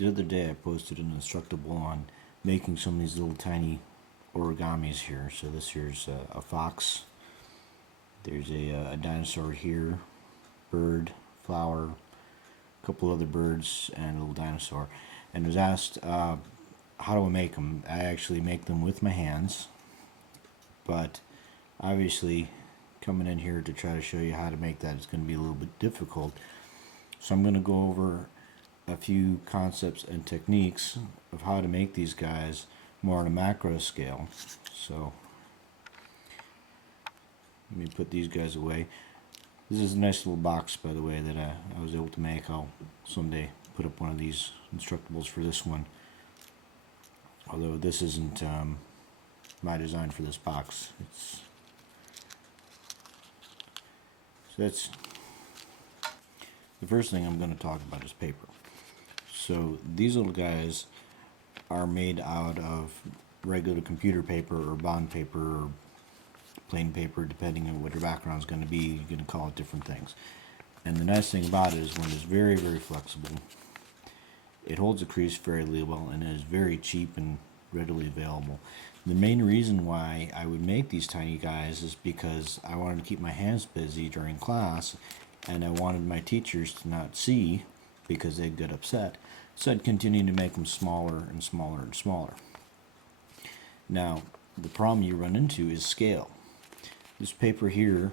The other day I posted an instructable on making some of these little tiny origamis here. So this here's a fox. There's a dinosaur here, bird, flower, a couple other birds, and a little dinosaur. And was asked, how do I make them? I actually make them with my hands, but obviously coming in here to try to show you how to make that is going to be a little bit difficult. So I'm going to go over a few concepts and techniques of how to make these guys more on a macro scale. So let me put these guys away. This is a nice little box, by the way, that I was able to make. I'll someday put up one of these instructables for this one, although this isn't my design for this box. So that's the first thing I'm going to talk about is paper. So these little guys are made out of regular computer paper or bond paper or plain paper, depending on what your background is going to be. You're going to call it different things. And the nice thing about it is when it's very, very flexible, it holds a crease fairly well, and it is very cheap and readily available. The main reason why I would make these tiny guys is because I wanted to keep my hands busy during class, and I wanted my teachers to not see because they'd get upset. So I'd continue to make them smaller and smaller and smaller. Now, the problem you run into is scale. This paper here,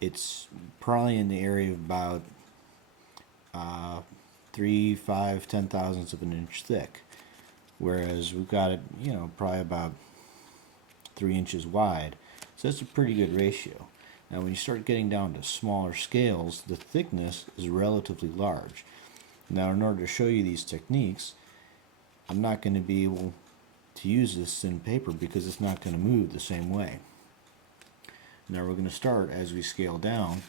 it's probably in the area of about 3, 5, 10 thousandths of an inch thick, whereas we've got it, probably about 3 inches wide. So that's a pretty good ratio. Now, when you start getting down to smaller scales, the thickness is relatively large. Now, in order to show you these techniques, I'm not going to be able to use this thin paper because it's not going to move the same way. Now we're going to start, as we scale down,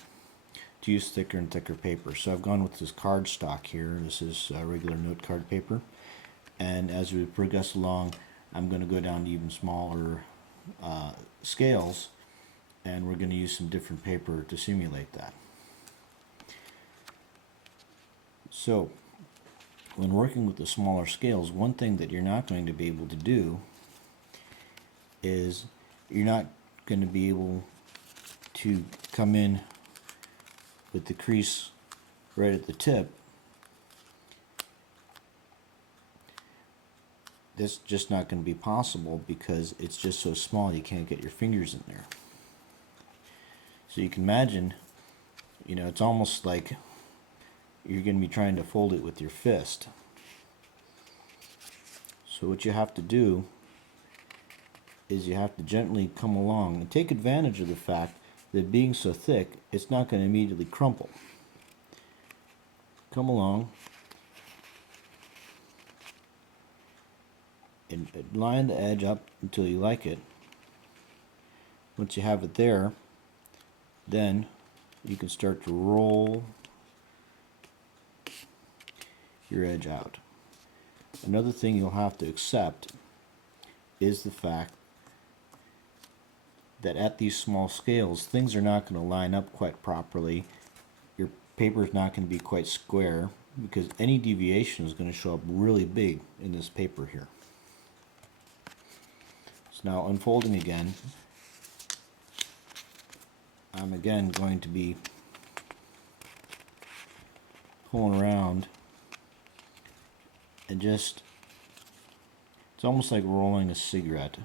to use thicker and thicker paper. So I've gone with this cardstock here. This is regular note card paper. And as we progress along, I'm going to go down to even smaller scales, and we're going to use some different paper to simulate that. So when working with the smaller scales, one thing that you're not going to be able to do is you're not going to be able to come in with the crease right at the tip. That's just not going to be possible because it's just so small you can't get your fingers in there. So you can imagine, it's almost like you're going to be trying to fold it with your fist. So what you have to do is you have to gently come along and take advantage of the fact that being so thick, it's not going to immediately crumple. Come along and line the edge up until you like it. Once you have it there, then you can start to roll your edge out. Another thing you'll have to accept is the fact that at these small scales, things are not going to line up quite properly. Your paper is not going to be quite square because any deviation is going to show up really big in this paper here. So now unfolding again, I'm again going to be pulling around and it's almost like rolling a cigarette.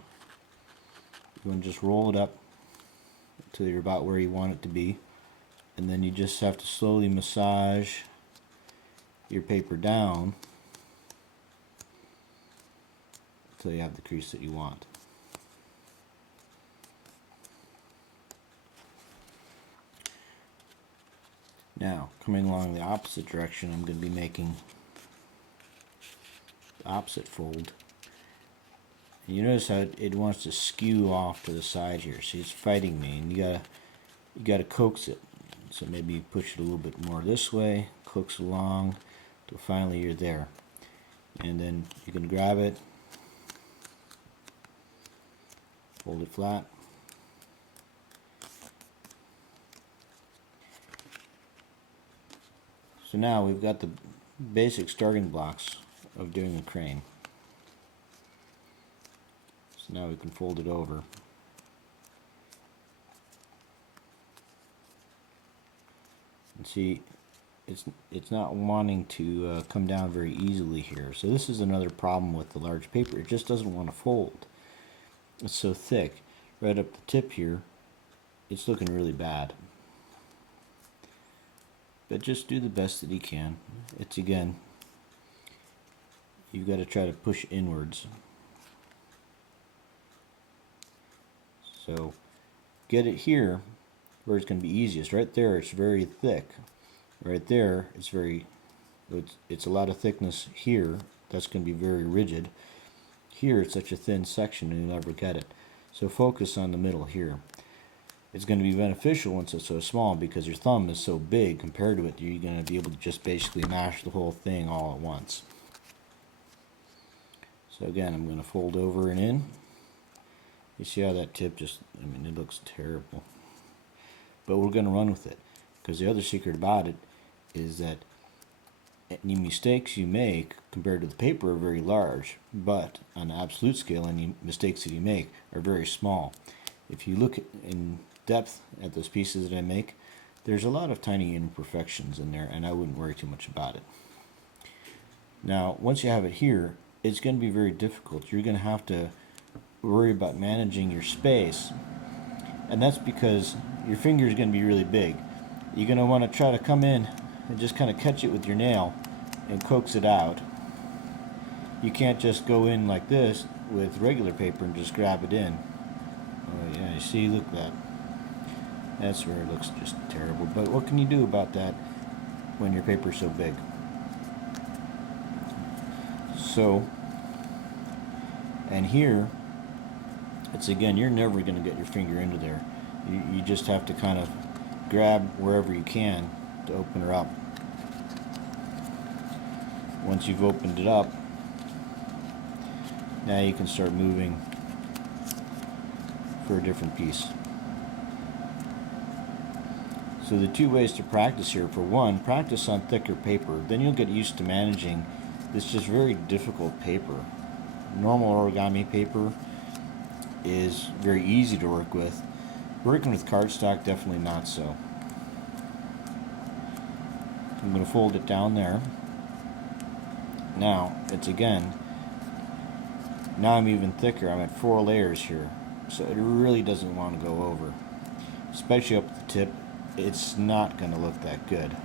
You're going to just roll it up until you're about where you want it to be, and then you just have to slowly massage your paper down until you have the crease that you want. Now, coming along the opposite direction, I'm going to be making the opposite fold. And you notice how it wants to skew off to the side here. See, it's fighting me, and you gotta coax it. So maybe push it a little bit more this way, coax along, till finally you're there. And then you can grab it, hold it flat, so now we've got the basic starting blocks of doing a crane. So now we can fold it over. And see, it's not wanting to come down very easily here. So this is another problem with the large paper. It just doesn't want to fold. It's so thick. Right up the tip here, it's looking really bad. But just do the best that you can. It's, again, you've got to try to push inwards. So get it here where it's going to be easiest. Right there, it's very thick. Right there, it's a lot of thickness here. That's going to be very rigid. Here, it's such a thin section and you'll never get it. So focus on the middle here. It's going to be beneficial once it's so small because your thumb is so big compared to it. You're going to be able to just basically mash the whole thing all at once. So again, I'm going to fold over and in. You see how that tip just, it looks terrible. But we're going to run with it, because the other secret about it is that any mistakes you make compared to the paper are very large, but on the absolute scale, any mistakes that you make are very small. If you look in depth at those pieces that I make, there's a lot of tiny imperfections in there, and I wouldn't worry too much about it. Now, once you have it here, it's going to be very difficult. You're going to have to worry about managing your space, and that's because your finger is going to be really big. You're going to want to try to come in and just kind of catch it with your nail and coax it out. You can't just go in like this with regular paper and just grab it in. Oh yeah, you see, look at that. That's where it looks just terrible. But what can you do about that when your paper's so big? So, and here, it's again, you're never going to get your finger into there. You just have to kind of grab wherever you can to open her up. Once you've opened it up, now you can start moving for a different piece. So the two ways to practice here: for one, practice on thicker paper. Then you'll get used to managing this just very difficult paper. Normal origami paper is very easy to work with. Working with cardstock, definitely not so. I'm going to fold it down there. Now, it's again, now I'm even thicker. I'm at 4 layers here. So it really doesn't want to go over. Especially up at the tip, it's not going to look that good.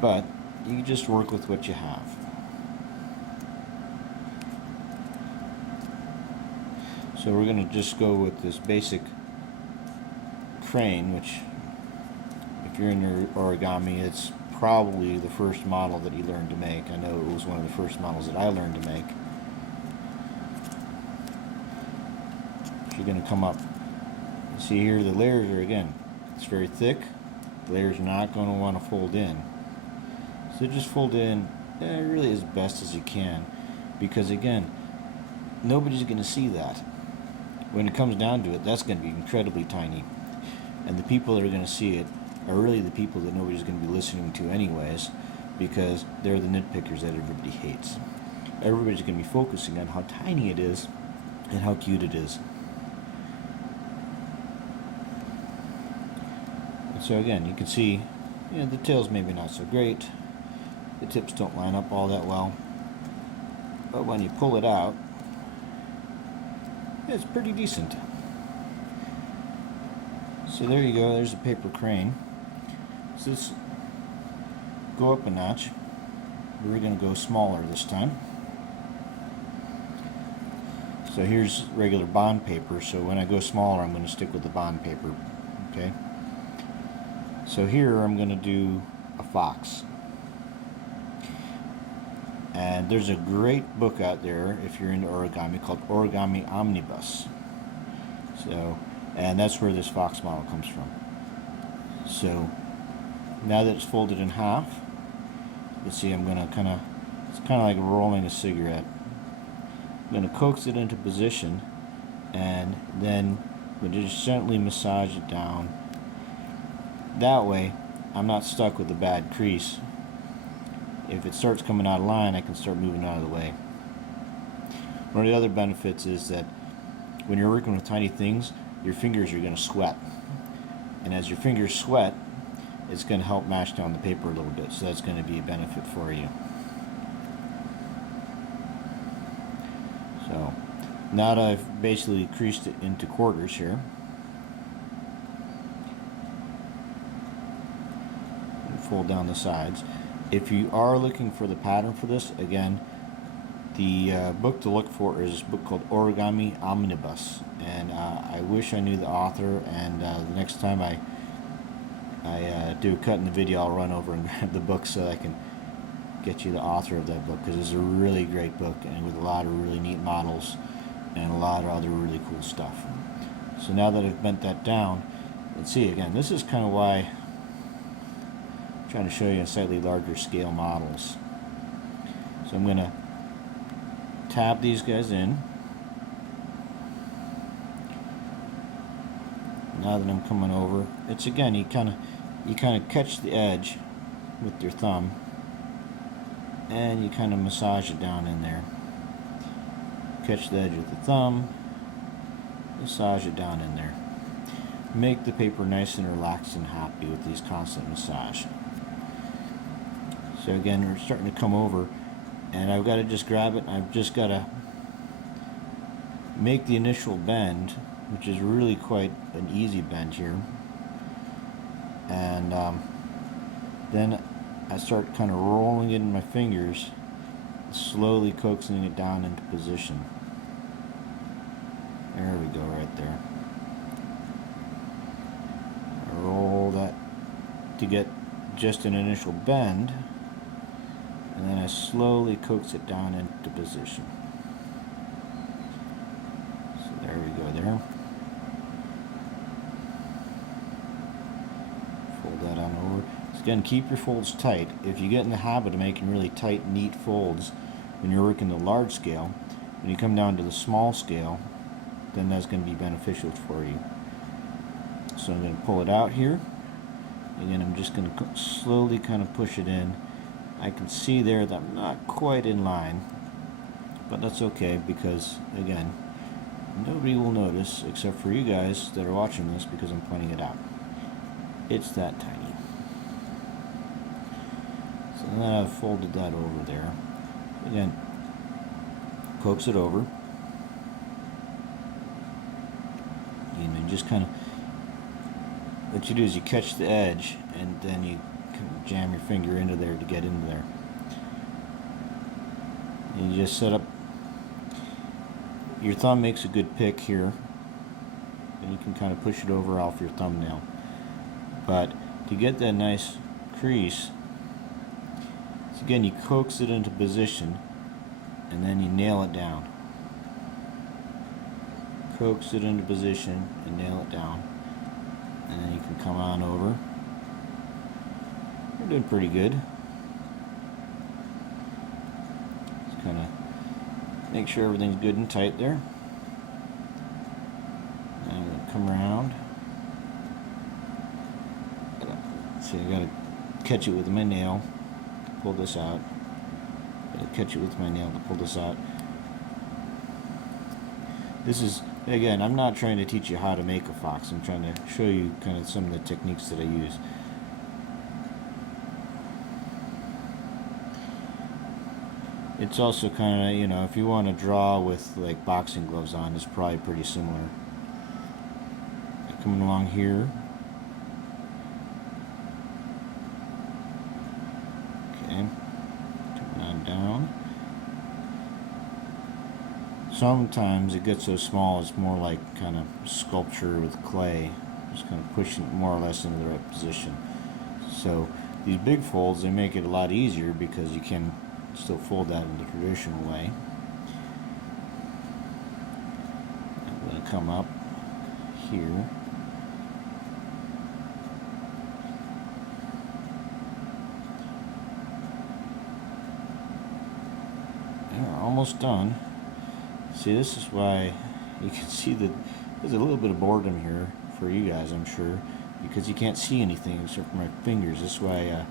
But you can just work with what you have. So we're going to just go with this basic crane, which, if you're in origami, it's probably the first model that you learned to make. I know it was one of the first models that I learned to make. So you're going to come up. See here, the layers are, again, it's very thick. The layers are not going to want to fold in. So just fold in really as best as you can, because again, nobody's going to see that. When it comes down to it, that's going to be incredibly tiny. And the people that are going to see it are really the people that nobody's going to be listening to anyways, because they're the nitpickers that everybody hates. Everybody's going to be focusing on how tiny it is and how cute it is. And so again, you can see, the tail's maybe not so great. The tips don't line up all that well. But when you pull it out, it's pretty decent. So there you go, there's a paper crane. So let's go up a notch. We're going to go smaller this time. So here's regular bond paper, so when I go smaller, I'm going to stick with the bond paper. Okay. So here I'm going to do a fox. And there's a great book out there, if you're into origami, called Origami Omnibus. So, and that's where this fox model comes from. So, now that it's folded in half, you see I'm going to it's kind of like rolling a cigarette. I'm going to coax it into position, and then I'm going to just gently massage it down. That way, I'm not stuck with a bad crease. if it starts coming out of line, I can start moving out of the way. One of the other benefits is that when you're working with tiny things, your fingers are going to sweat. And as your fingers sweat, it's going to help mash down the paper a little bit, so that's going to be a benefit for you. So now that I've basically creased it into quarters here, and fold down the sides. If you are looking for the pattern for this, again, the book to look for is a book called Origami Omnibus, and I wish I knew the author, and the next time I do a cut in the video, I'll run over and grab the book so I can get you the author of that book, because it's a really great book and with a lot of really neat models and a lot of other really cool stuff. So now that I've bent that down, let's see again, this is kind of why I'm trying to show you slightly larger scale models. So I'm going to tab these guys in. Now that I'm coming over, it's again, you kind of catch the edge with your thumb and you kind of massage it down in there. Catch the edge with the thumb, massage it down in there. Make the paper nice and relaxed and happy with these constant massage. So again, we're starting to come over, and I've got to just grab it, and I've just got to make the initial bend, which is really quite an easy bend here. And then I start kind of rolling it in my fingers, slowly coaxing it down into position. There we go, right there. I roll that to get just an initial bend, and then I slowly coax it down into position. So there we go there. Fold that on over. So again, keep your folds tight. If you get in the habit of making really tight, neat folds when you're working the large scale, when you come down to the small scale, then that's going to be beneficial for you. So I'm going to pull it out here. Again, I'm just going to slowly kind of push it in. I can see there that I'm not quite in line, but that's okay, because again, nobody will notice except for you guys that are watching this, because I'm pointing it out. It's that tiny. So then I've folded that over there. Again, coax it over. And you just kind of, what you do is you catch the edge, and then you jam your finger into there to get into there. And you just set up, your thumb makes a good pick here, and you can kind of push it over off your thumbnail. But to get that nice crease, so again, you coax it into position, and then you nail it down. Coax it into position and nail it down, and then you can come on over. We're doing pretty good. Just kind of make sure everything's good and tight there. And I'm going to come around. See, I got to catch it with my nail to pull this out. Got to catch it with my nail to pull this out. This is, again, I'm not trying to teach you how to make a fox. I'm trying to show you kind of some of the techniques that I use. It's also kind of, you know, if you want to draw with like boxing gloves on, it's probably pretty similar. Coming along here. Okay. Turn on down. Sometimes it gets so small it's more like kind of sculpture with clay. Just kind of pushing it more or less into the right position. So these big folds, they make it a lot easier because you can still fold that in the traditional way. I'm going to come up here. We're almost done. See, this is why you can see that there's a little bit of boredom here for you guys, I'm sure, because you can't see anything except for my fingers. That's why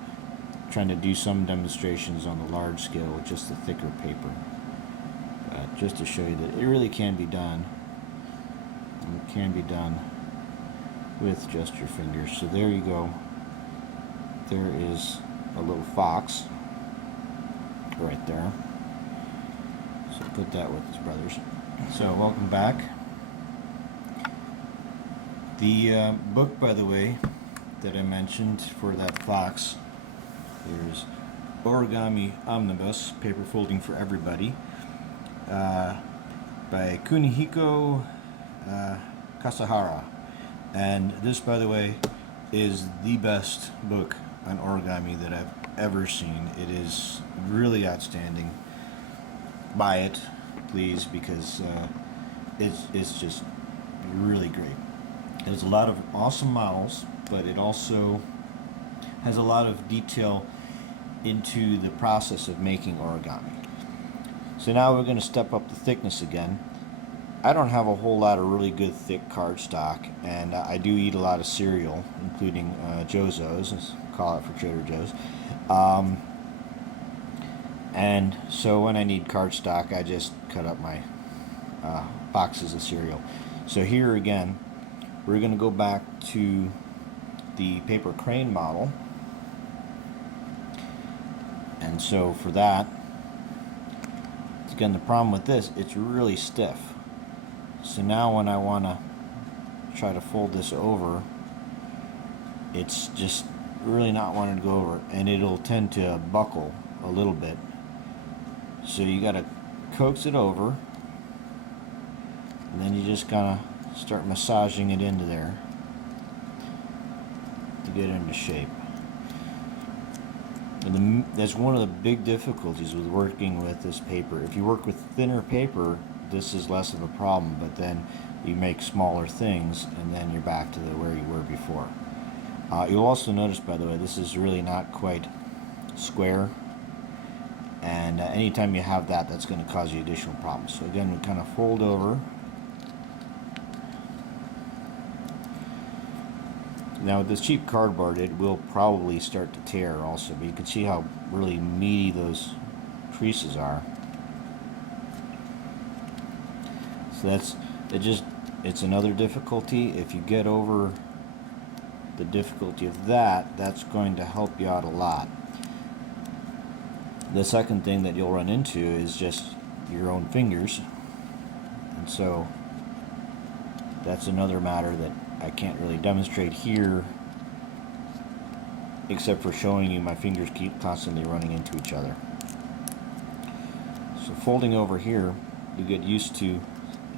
trying to do some demonstrations on the large scale with just the thicker paper, just to show you that it really can be done. It can be done with just your fingers. So there you go. There is a little fox right there. So put that with his brothers. So welcome back. The book, by the way, that I mentioned for that fox, there's Origami Omnibus, Paper Folding for Everybody, by Kunihiko Kasahara. And this, by the way, is the best book on origami that I've ever seen. It is really outstanding. Buy it, please, because it's just really great. There's a lot of awesome models, but it also has a lot of detail into the process of making origami. So now we're going to step up the thickness again. I don't have a whole lot of really good thick cardstock, and I do eat a lot of cereal, including Jozo's, as we call it for Trader Joe's. And so when I need cardstock, I just cut up my boxes of cereal. So here again, we're going to go back to the paper crane model. And so for that, again, the problem with this, it's really stiff. So now when I want to try to fold this over, it's just really not wanting to go over, and it'll tend to buckle a little bit. So you got to coax it over, and then you just kind of start massaging it into there to get it into shape. And that's one of the big difficulties with working with this paper. If you work with thinner paper, this is less of a problem, but then you make smaller things and then you're back to where you were before. You'll also notice, by the way, this is really not quite square, and anytime you have that, that's going to cause you additional problems. So again, we kind of fold over. Now with this cheap cardboard, it will probably start to tear also, but you can see how really meaty those creases are. So it's another difficulty. If you get over the difficulty of that, that's going to help you out a lot. The second thing that you'll run into is just your own fingers, and so that's another matter that I can't really demonstrate here, except for showing you my fingers keep constantly running into each other. So folding over here, you get used to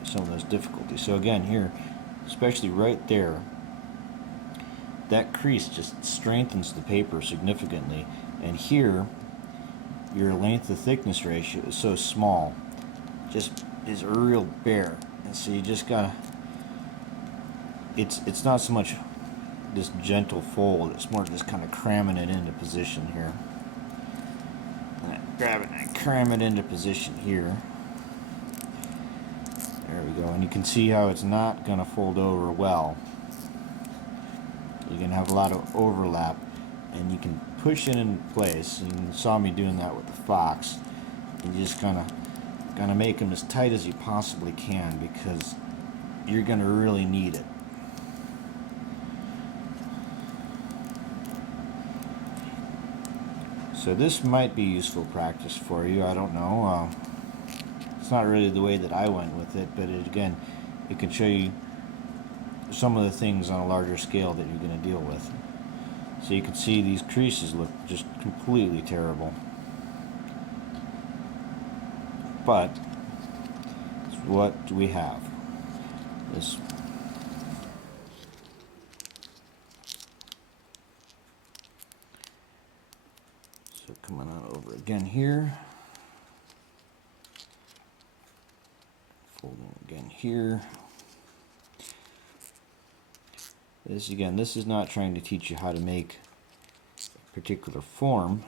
some of those difficulties. So again, here, especially right there, that crease just strengthens the paper significantly, and here your length to thickness ratio is so small, just is real bare, and so you just gotta, it's not so much this gentle fold, it's more just kind of cramming it into position here. And I grab it and I cram it into position here. There we go, and you can see how it's not going to fold over well. You're going to have a lot of overlap, and you can push it in place. And you saw me doing that with the fox. You just kind of make them as tight as you possibly can, because you're going to really need it. So this might be useful practice for you, I don't know. It's not really the way that I went with it, but again, it can show you some of the things on a larger scale that you're going to deal with. So you can see these creases look just completely terrible. But what do we have? This so coming on over again here. Folding again here. This again, this is not trying to teach you how to make a particular form,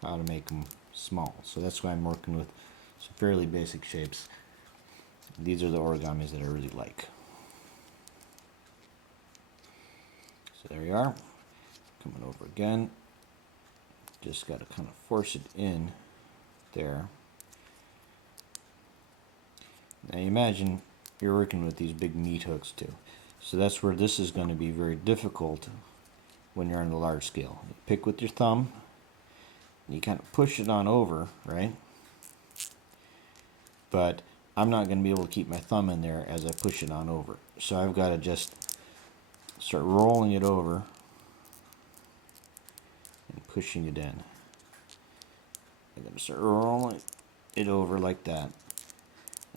how to make them small. So that's why I'm working with some fairly basic shapes. These are the origamis that I really like. So there you are. Coming over again. Just got to kind of force it in there. Now you imagine you're working with these big meat hooks too. So that's where this is going to be very difficult when you're on the large scale. You pick with your thumb, and you kind of push it on over, right? But I'm not going to be able to keep my thumb in there as I push it on over. So I've got to just start rolling it over and pushing it in. I'm going to start rolling it over like that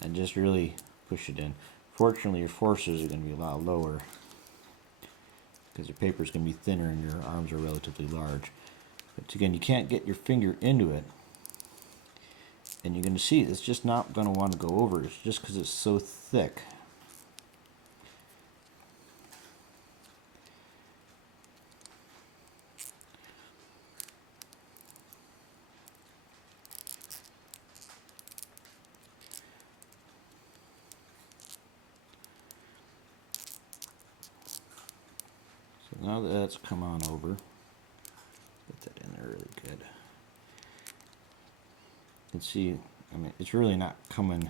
and just really push it in. Fortunately, your forces are going to be a lot lower because your paper is going to be thinner and your arms are relatively large. But again, you can't get your finger into it. And you're going to see it's just not going to want to go over. It's just because it's so thick. So now that that's come on over, get that in there really good. You can see, I mean, it's really not coming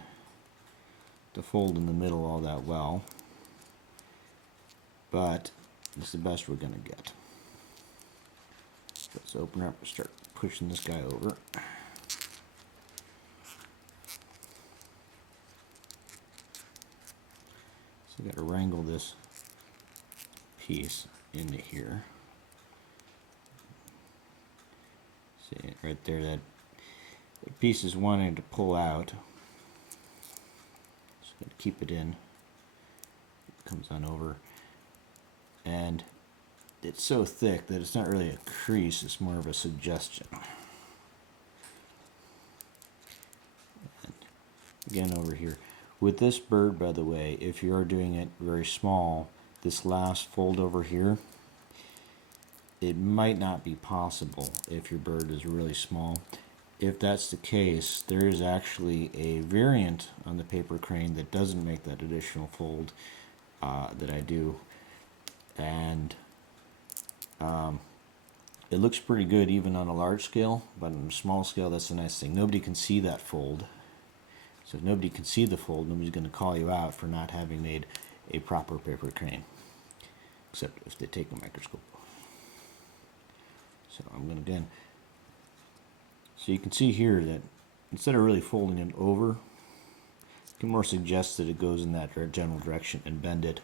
to fold in the middle all that well, but it's the best we're going to get. Let's open up and start pushing this guy over. So I've got to wrangle this piece into here. See it right there, that piece is wanting to pull out. Just got to keep it in. It comes on over. And it's so thick that it's not really a crease, it's more of a suggestion. And again over here. With this bird, by the way, if you are doing it very small, this last fold over here, it might not be possible if your bird is really small. If that's the case, there is actually a variant on the paper crane that doesn't make that additional fold that I do. And it looks pretty good even on a large scale, but on a small scale, that's the nice thing. Nobody can see that fold. So if nobody can see the fold, nobody's going to call you out for not having made a proper paper crane, except if they take a microscope. So I'm going to again, so you can see here that instead of really folding it over, you can more suggest that it goes in that general direction and bend it.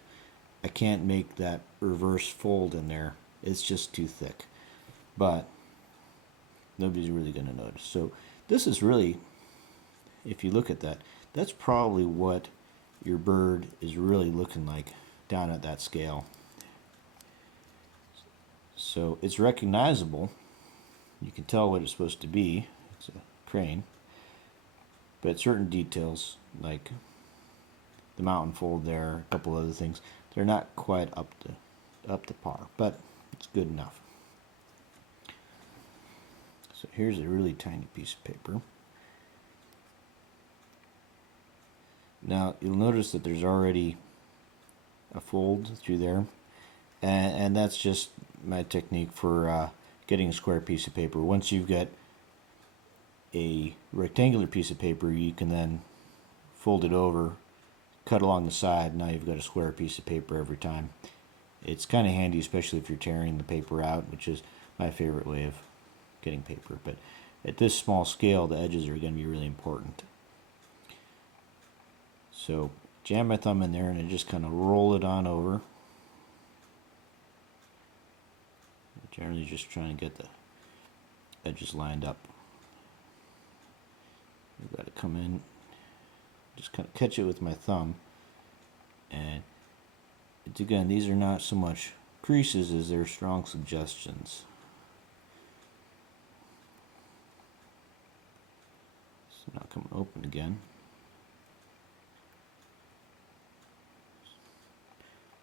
I can't make that reverse fold in there. It's just too thick. But nobody's really going to notice. So this is really, if you look at that, that's probably what your bird is really looking like down at that scale. So it's recognizable. You can tell what it's supposed to be. It's a crane. But certain details, like the mountain fold there, a couple other things, they're not quite up to par, but it's good enough. So here's a really tiny piece of paper. Now you'll notice that there's already a fold through there, and that's just my technique for getting a square piece of paper. Once you've got a rectangular piece of paper, you can then fold it over, cut along the side. Now you've got a square piece of paper every time. It's kind of handy, especially if you're tearing the paper out, which is my favorite way of getting paper. But at this small scale, the edges are going to be really important. So jam my thumb in there and I just kind of roll it on over. Generally just trying to get the edges lined up. I've got to come in, just kind of catch it with my thumb. And it's, again, these are not so much creases as they're strong suggestions. So now coming open again.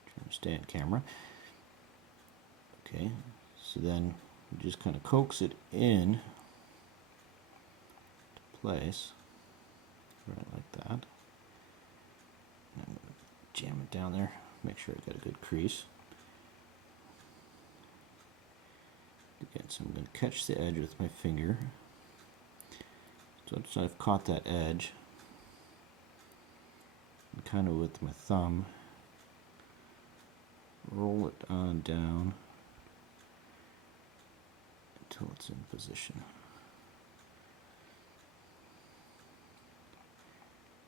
Trying to stay on camera. Okay, so then you just kind of coax it in to place, right like that. And I'm going to jam it down there, make sure I got a good crease. Do Again, so I'm going to catch the edge with my finger. So once I've caught that edge, and kind of with my thumb, roll it on down until it's in position.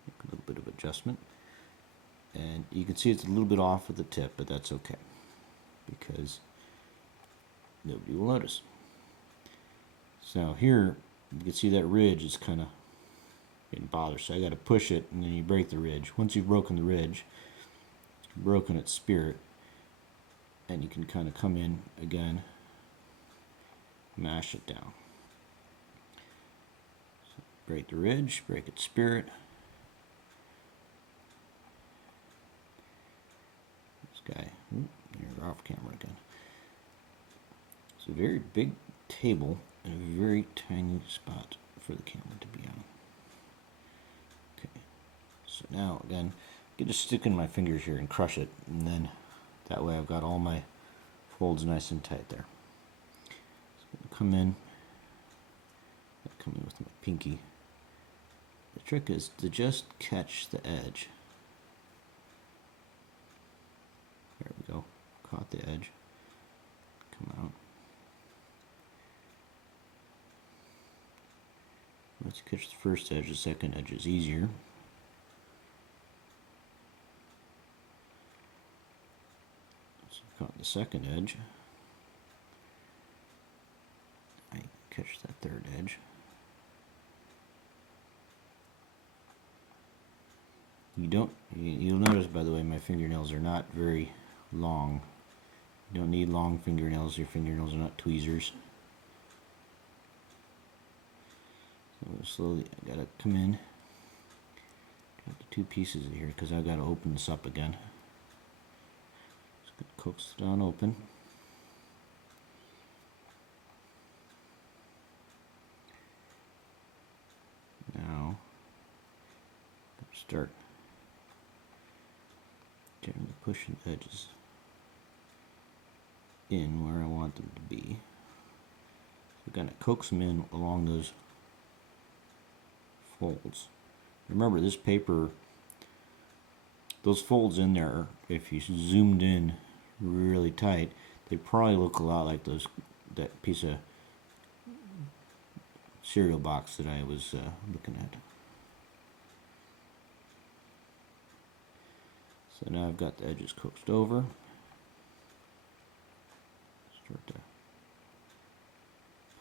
Make a little bit of adjustment. And you can see it's a little bit off at the tip, but that's okay, because nobody will notice. So here, you can see that ridge is kind of getting bothered, so I got to push it, and then you break the ridge. Once you've broken the ridge, you've broken its spirit, and you can kind of come in again, mash it down. So break the ridge, break its spirit. This guy, you're off camera again. It's a very big table and a very tiny spot for the camera to be on. Okay, so now again, I can just stick in my fingers here and crush it, and then that way I've got all my folds nice and tight there. So I'm going to come in with my pinky. The trick is to just catch the edge. There we go, caught the edge, come out. Once you catch the first edge, the second edge is easier. So I've caught the second edge. I catch that third edge. You'll notice, by the way, my fingernails are not very long. You don't need long fingernails. Your fingernails are not tweezers. So slowly, I gotta come in. Got the two pieces of here because I gotta open this up again. Just gonna coax it down open. Now, start gently pushing the edges in where I want them to be. So I'm gonna coax them in along those folds. Remember, this paper, those folds in there, if you zoomed in really tight, they probably look a lot like that piece of cereal box that I was looking at. So now I've got the edges coaxed over. Start to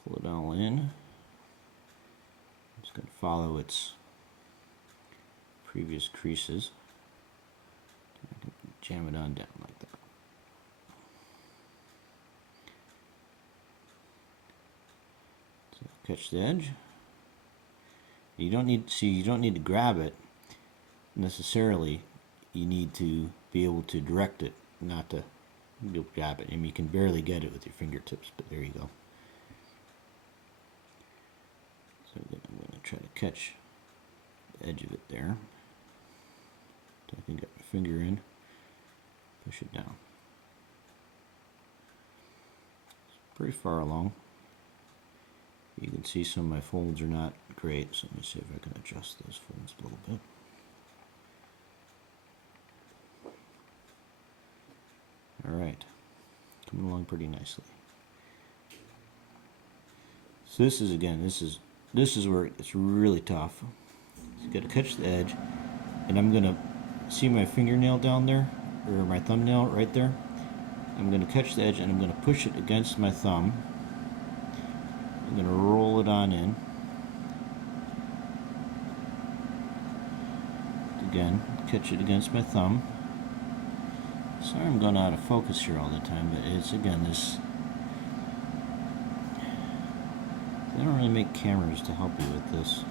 pull it all in. It's going to follow its previous creases. I can jam it on down like that. So catch the edge. You don't need to grab it necessarily. You need to be able to direct it, not to grab it. I mean, you can barely get it with your fingertips, but there you go. So I'm going to try to catch the edge of it there. So I can get my finger in, push it down. It's pretty far along. You can see some of my folds are not great, so let me see if I can adjust those folds a little bit. Alright, coming along pretty nicely. So this is where it's really tough. So you got to catch the edge, and I'm gonna see my fingernail down there, or my thumbnail right there. I'm gonna catch the edge and I'm gonna push it against my thumb. I'm gonna roll it on in. Again, catch it against my thumb. Sorry I'm going out of focus here all the time, but it's again this. They don't really make cameras to help you with this.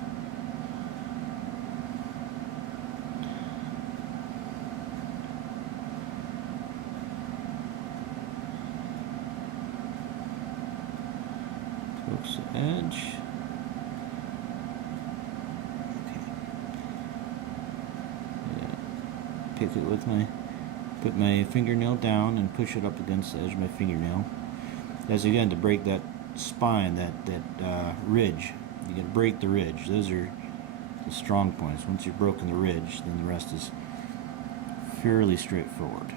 Coax the edge. Okay. Yeah. Pick it with put my fingernail down and push it up against the edge of my fingernail. That's again to break that spine, that ridge. You got to break the ridge. Those are the strong points. Once you've broken the ridge, then the rest is fairly straightforward.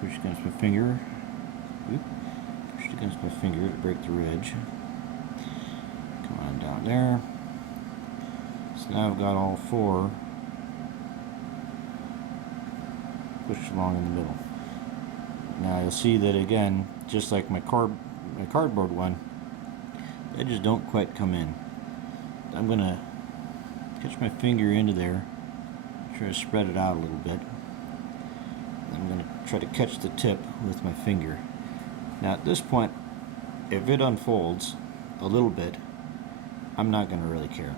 Push against my finger. Push against my finger to break the ridge. Come on down there. So now I've got all four pushed along in the middle. Now you'll see that again, just like my cardboard one, the edges don't quite come in. I'm going to catch my finger into there, try to spread it out a little bit. I'm going to try to catch the tip with my finger. Now at this point, if it unfolds a little bit, I'm not going to really care.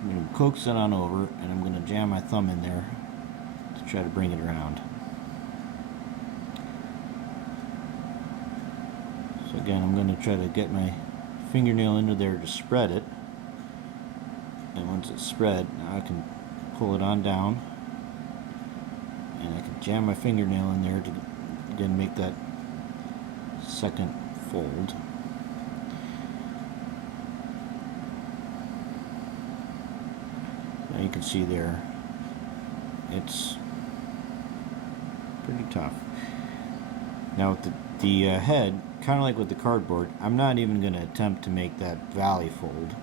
I'm going to coax it on over, and I'm going to jam my thumb in there to try to bring it around. So again, I'm going to try to get my fingernail into there to spread it. And once it's spread, now I can pull it on down. And I can jam my fingernail in there to, again, make that second fold. Now you can see there, it's pretty tough. Now with the head, kind of like with the cardboard, I'm not even going to attempt to make that valley fold.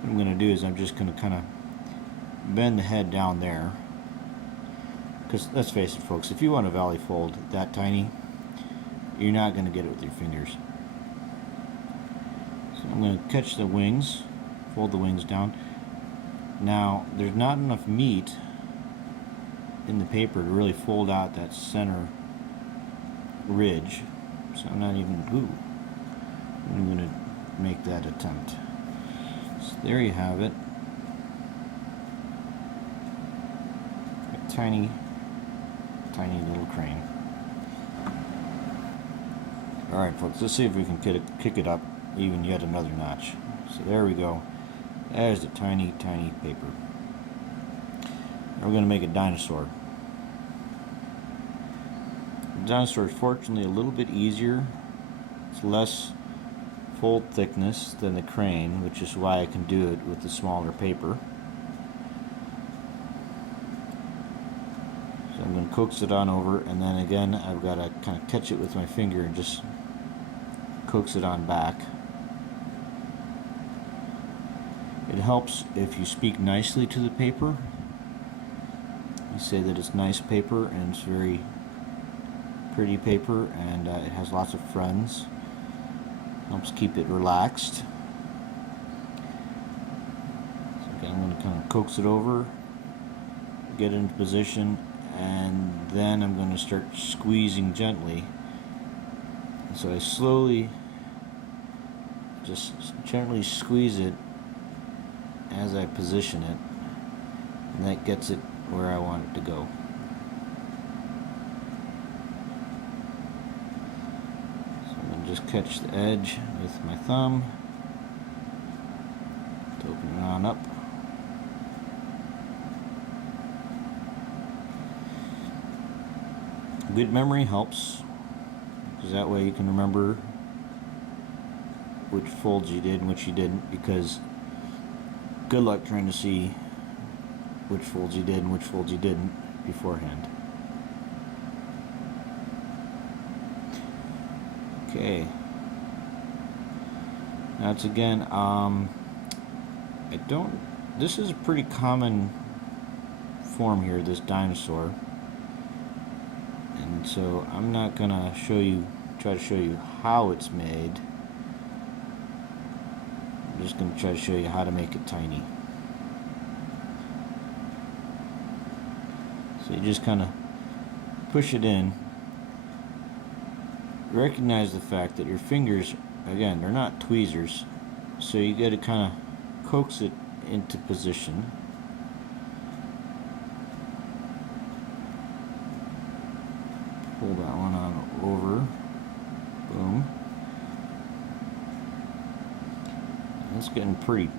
What I'm going to do is I'm just going to kind of bend the head down there. Because let's face it, folks, if you want a valley fold that tiny, you're not going to get it with your fingers. So I'm going to catch the wings, fold the wings down. Now, there's not enough meat in the paper to really fold out that center ridge. So I'm not even, I'm going to make that attempt. So there you have it. A tiny little crane. Alright folks, let's see if we can kick it up even yet another notch. So there we go. There's the tiny paper. Now we're going to make a dinosaur. The dinosaur is fortunately a little bit easier. It's less fold thickness than the crane, which is why I can do it with the smaller paper. So I'm going to coax it on over, and then again I've got to kind of catch it with my finger and just coax it on back. It helps if you speak nicely to the paper. You say that it's nice paper and it's very pretty paper, and it has lots of friends. Helps keep it relaxed. So again, I'm going to kind of coax it over, get it into position, and then I'm going to start squeezing gently. And so I slowly, just gently squeeze it as I position it, and that gets it where I want it to go. So I'm going to just catch the edge with my thumb to open it on up. Good memory helps, because that way you can remember which folds you did and which you didn't, because good luck trying to see which folds you did and which folds you didn't beforehand. Okay. Now it's again, this is a pretty common form here, this dinosaur. And so I'm not gonna try to show you how it's made. I'm just going to try to show you how to make it tiny. So you just kind of push it in. Recognize the fact that your fingers, again, they're not tweezers, so you got to kind of coax it into position. Pull that one on over. Boom. It's getting pretty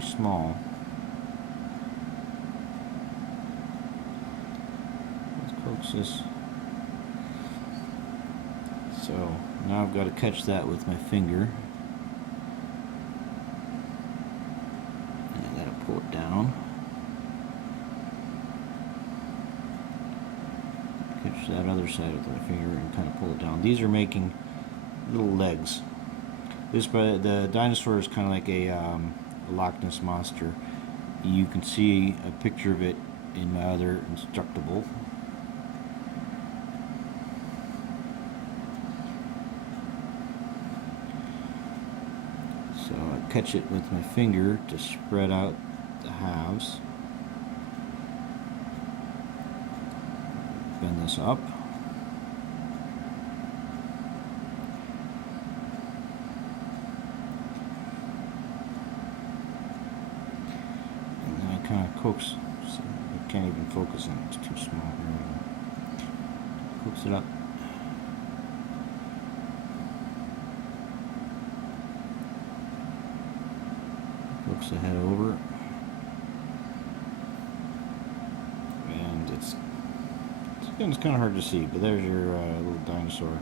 small. Let's coax this So now I've got to catch that with my finger. And I got to pull it down. Catch that other side with my finger and kind of pull it down. These are making little legs. The dinosaur is kind of like a Loch Ness monster. You can see a picture of it in my other Instructable. So I catch it with my finger to spread out the halves. Bend this up. And then I kind of coax. So I can't even focus on it, it's too small. Coax it up. Coax the head over. And it's kind of hard to see, but there's your little dinosaur.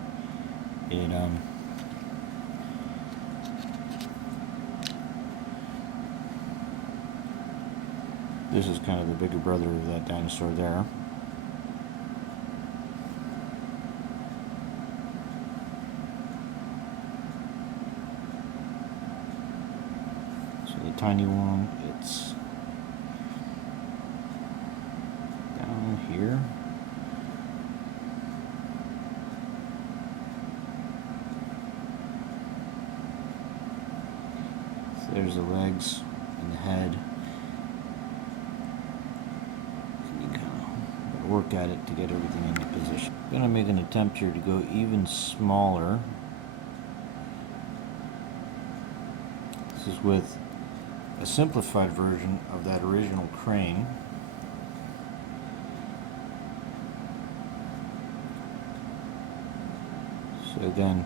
This is kind of the bigger brother of that dinosaur there. So the tiny one, it's down here. So there's the legs and the head. Work at it to get everything into position. I'm going to make an attempt here to go even smaller. This is with a simplified version of that original crane. So again,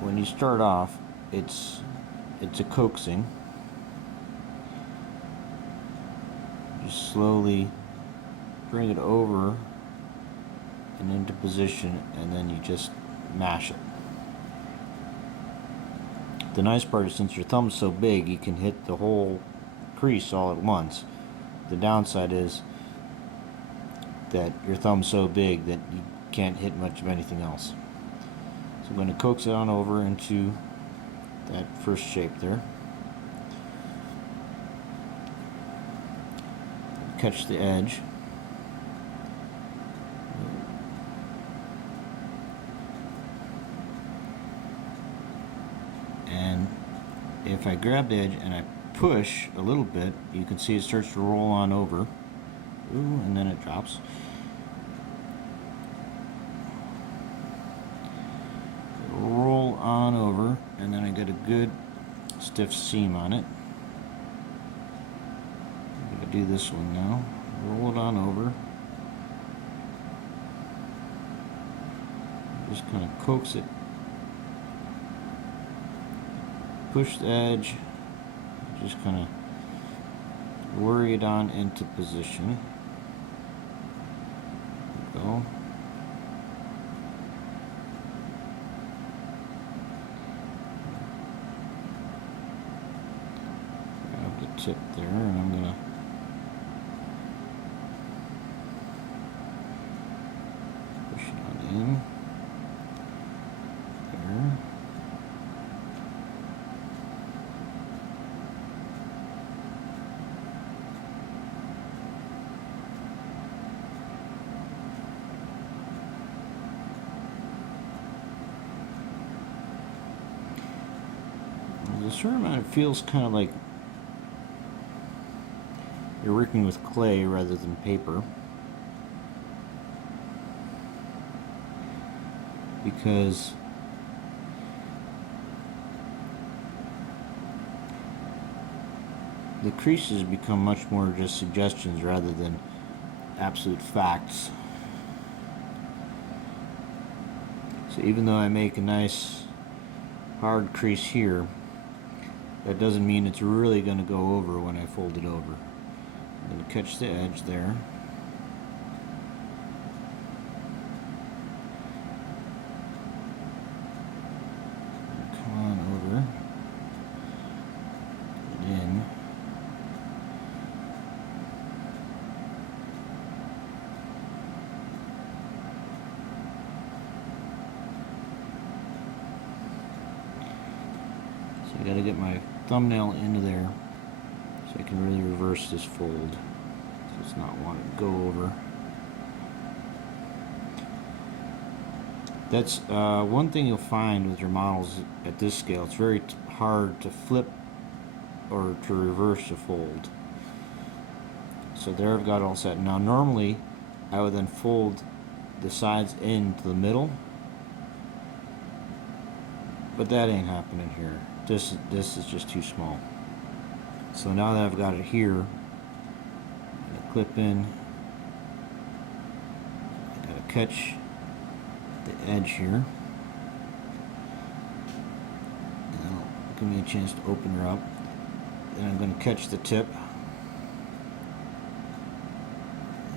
when you start off, it's a coaxing. Just slowly bring it over and into position, and then you just mash it. The nice part is, since your thumb's so big, you can hit the whole crease all at once. The downside is that your thumb's so big that you can't hit much of anything else. So I'm going to coax it on over into that first shape there. Catch the edge. And if I grab the edge and I push a little bit, you can see it starts to roll on over. Ooh, and then it drops. It'll roll on over, and then I get a good stiff seam on it. I'm going to do this one now. Roll it on over. Just kind of coax it. Push the edge, just kind of worry it on into position. There we go. Grab the tip there, and I'm gonna push it on in. There. There's a certain amount, it feels kind of like you're working with clay rather than paper, because the creases become much more just suggestions rather than absolute facts. So even though I make a nice hard crease here, that doesn't mean it's really going to go over when I fold it over. I'm going to catch the edge there. So I gotta get my thumbnail into there so I can really reverse this fold. So it's not want to go over. That's one thing you'll find with your models at this scale. It's very hard to flip or to reverse a fold. So there I've got it all set. Now normally I would then fold the sides into the middle, but that ain't happening here. This is just too small. So now that I've got it here, I'm gonna clip in. I gotta catch the edge here. And that'll give me a chance to open her up. Then I'm going to catch the tip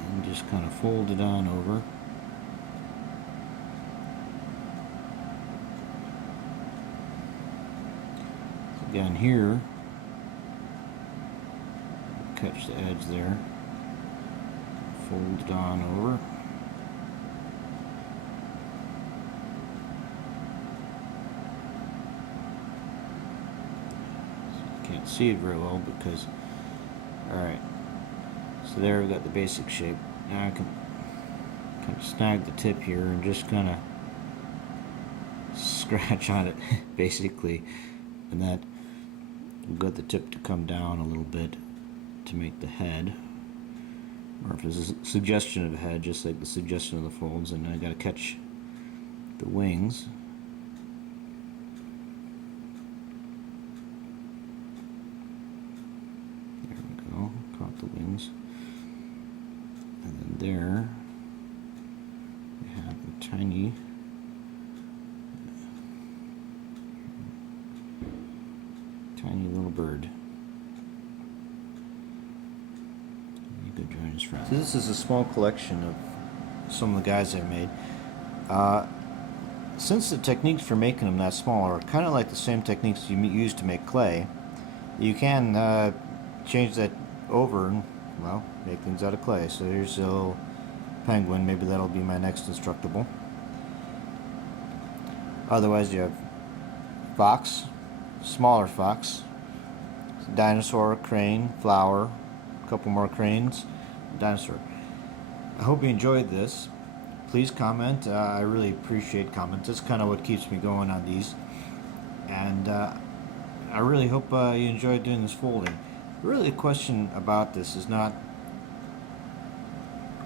and just kind of fold it on over. Again here, catch the edge there, fold it on over. Can't see it very well because, alright, so there we've got the basic shape. Now I can kind of snag the tip here and just kind of scratch on it basically, and that we've got the tip to come down a little bit to make the head, or if there's a suggestion of a head, just like the suggestion of the folds. And I got to catch the wings. Caught the wings, and then there we have a tiny little bird. You could join us, friend. So this is a small collection of some of the guys I made. Since the techniques for making them that small are kind of like the same techniques you use to make clay, you can change that over and, well, make things out of clay. So here's a little penguin. Maybe that'll be my next Instructable. Otherwise you have fox, smaller fox, dinosaur, crane, flower, a couple more cranes, dinosaur. I hope you enjoyed this. Please comment. I really appreciate comments. That's kind of what keeps me going on these. And I really hope you enjoyed doing this folding. Really, the question about this is not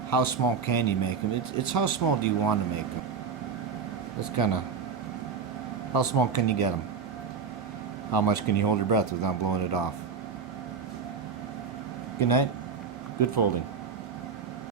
how small can you make them. It's how small do you want to make them. That's kind of, how small can you get them? How much can you hold your breath without blowing it off? Good night. Good folding.